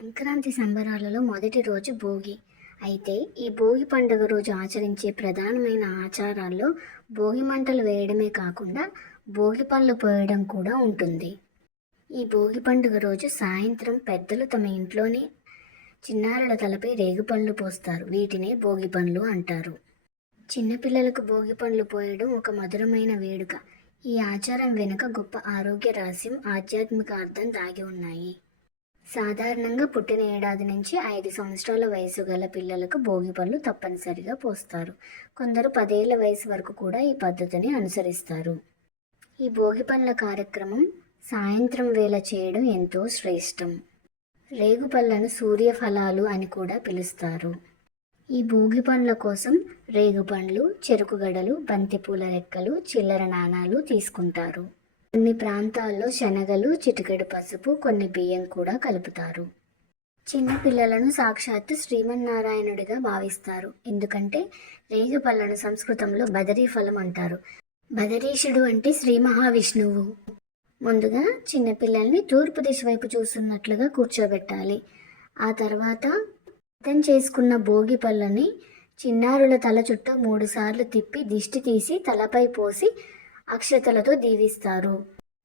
సంక్రాంతి సంబరాలలో మొదటి రోజు భోగి. అయితే ఈ భోగి పండుగ రోజు ఆచరించే ప్రధానమైన ఆచారాల్లో భోగి మంటలు వేయడమే కాకుండా భోగి పళ్ళు పోయడం కూడా ఉంటుంది. ఈ భోగి పండుగ రోజు సాయంత్రం పెద్దలు తమ ఇంట్లోనే చిన్నారుల తలపై రేగుపళ్ళు పోస్తారు. వీటినే భోగి పండ్లు అంటారు. చిన్నపిల్లలకు భోగి పండ్లు పోయడం ఒక మధురమైన వేడుక. ఈ ఆచారం వెనుక గొప్ప ఆరోగ్య రహస్యం ఆధ్యాత్మిక అర్థం దాగి ఉన్నాయి. సాధారణంగా పుట్టిన ఏడాది నుంచి ఐదు సంవత్సరాల వయసు గల పిల్లలకు భోగి పళ్ళు తప్పనిసరిగా పోస్తారు. కొందరు పదేళ్ళ వయసు వరకు కూడా ఈ పద్ధతిని అనుసరిస్తారు. ఈ భోగి పండ్ల కార్యక్రమం సాయంత్రం వేళ చేయడం ఎంతో శ్రేష్టం. రేగు పళ్ళను సూర్య సూర్యఫలాలు అని కూడా పిలుస్తారు. ఈ భోగి పండ్ల కోసం రేగుపండ్లు చెరుకుగడలు బంతిపూల రెక్కలు చిల్లర నాణాలు తీసుకుంటారు. కొన్ని ప్రాంతాల్లో శనగలు చిటికెడు పసుపు కొన్ని బియ్యం కూడా కలుపుతారు. చిన్న పిల్లలను సాక్షాత్తు శ్రీమన్నారాయణుడిగా భావిస్తారు. ఎందుకంటే రేగుపళ్ళను సంస్కృతంలో బదరీ ఫలం అంటారు. బదరీషుడు అంటే శ్రీ మహావిష్ణువు. ముందుగా చిన్నపిల్లల్ని తూర్పు దిశ వైపు చూస్తున్నట్లుగా కూర్చోబెట్టాలి. ఆ తర్వాత అర్థం చేసుకున్న భోగి పళ్ళని చిన్నారుల తల చుట్టూ మూడుసార్లు తిప్పి దిష్టి తీసి తలపై పోసి అక్షతలతో దీవిస్తారు.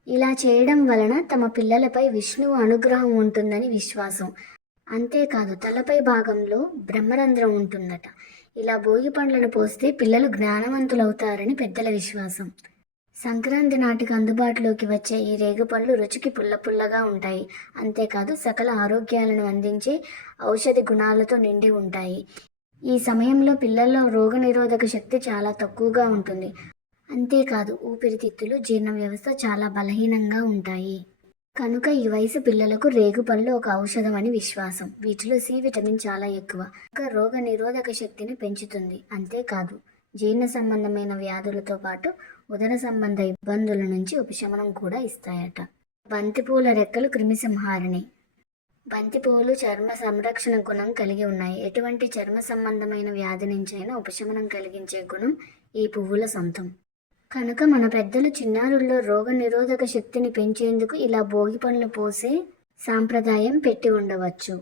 ఇలా చేయడం వలన తమ పిల్లలపై విష్ణువు అనుగ్రహం ఉంటుందని విశ్వాసం. అంతేకాదు తలపై భాగంలో బ్రహ్మరంధ్రం ఉంటుందట. ఇలా భోగి పండ్లను పోస్తే పిల్లలు జ్ఞానవంతులవుతారని పెద్దల విశ్వాసం. సంక్రాంతి నాటికి అందుబాటులోకి వచ్చే ఈ రేగుపళ్ళు రుచికి పుల్ల పుల్లగా ఉంటాయి. అంతేకాదు సకల ఆరోగ్యాలను అందించే ఔషధి గుణాలతో నిండి ఉంటాయి. ఈ సమయంలో పిల్లల్లో రోగనిరోధక శక్తి చాలా తక్కువగా ఉంటుంది. అంతేకాదు ఊపిరితిత్తులు జీర్ణ వ్యవస్థ చాలా బలహీనంగా ఉంటాయి. కనుక ఈ వయసు పిల్లలకు రేగుపళ్ళు ఒక ఔషధం అని విశ్వాసం. వీటిలో సి విటమిన్ చాలా ఎక్కువ. ఇంకా రోగ నిరోధక శక్తిని పెంచుతుంది. అంతేకాదు జీర్ణ సంబంధమైన వ్యాధులతో పాటు ఉదర సంబంధ ఇబ్బందుల నుంచి ఉపశమనం కూడా ఇస్తాయట. బంతిపూల రెక్కలు క్రిమిసంహారిణి. బంతిపూలు చర్మ సంరక్షణ గుణం కలిగి ఉన్నాయి. ఎటువంటి చర్మ సంబంధమైన వ్యాధి నుంచైనా ఉపశమనం కలిగించే గుణం ఈ పువ్వుల సొంతం. కనుక మన పెద్దలు చిన్నారుల్లో రోగ నిరోధక శక్తిని పెంచేందుకు ఇలా భోగి పండ్లు పోసే సాంప్రదాయం పెట్టి ఉండవచ్చు.